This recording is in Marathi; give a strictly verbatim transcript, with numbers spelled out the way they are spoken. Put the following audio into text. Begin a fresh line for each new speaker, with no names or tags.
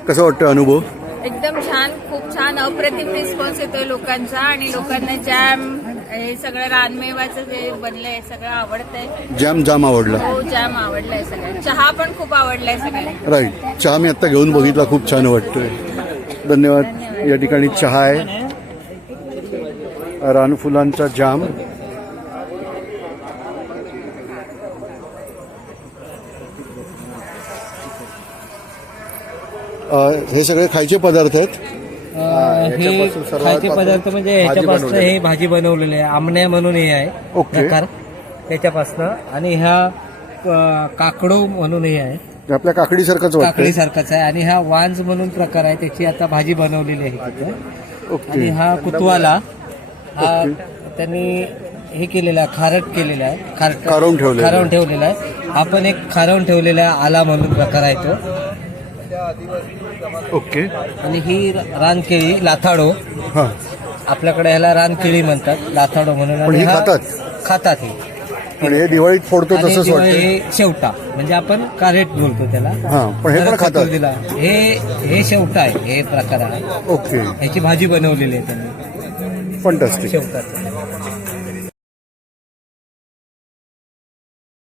कसं वाटतं अनुभव?
एकदम छान, खूप छान, अप्रतिम रिस्पॉन्स येतोय लोकांचा आणि लोकांना जॅम हे सगळं रानमेवाचं जे बनलंय सगळं आवडतंय.
जॅम जाम आवडला.
हो, जॅम आवडलाय सगळ्यांना. चहा पण खूप आवडलाय सगळ्यांना.
राईट, चहा मी आता घेऊन बघितला, खूप छान वाटतोय. धन्यवाद. या ठिकाणी चहा आहे, रानफुलांचा जाम. हे सगळे खायचे पदार्थ आहेत.
हे खायचे पदार्थ म्हणजे ह्याच्यापासून हे भाजी बनवलेली आहे. आमण्या म्हणून हे आहे प्रकार त्याच्यापासून. आणि ह्या काकडो म्हणून हे आहे,
आपल्या काकडीसारखंच वाटतं.
काकडीसारखाच आहे. आणि हा वांज म्हणून प्रकार आहे, त्याची आता भाजी बनवलेली आहे तिथं. आणि हा कुतवाला, हा त्यांनी हे केलेला आहे, खारट केलेला आहे, खारट
खारवून ठेवलेला
खारवून ठेवलेला आहे. हा पण एक खारवून ठेवलेला आहे, आला म्हणून प्रकार आहे तो.
ओके.
आणि ही रानकेळी लाथाडो,
हा,
आपल्याकडे ह्याला रानकेळी म्हणतात, लाथाडो म्हणून.
पण
आणि
ही
हा-
खातात?
खातात हे.
पण हे दिवाळीत फोडतो
आणि
तसंच
दिवाळी
वाटतं.
हे शेवटा म्हणजे आपण कारेट बोलतो त्याला.
हा, पण हे पण खातात.
दिला हे हे शेवटा आहे, हे प्रकार आहे.
ओके,
ह्याची भाजी बनवलेली आहे त्यांनी
फंटास्टिक.
शेवटाची.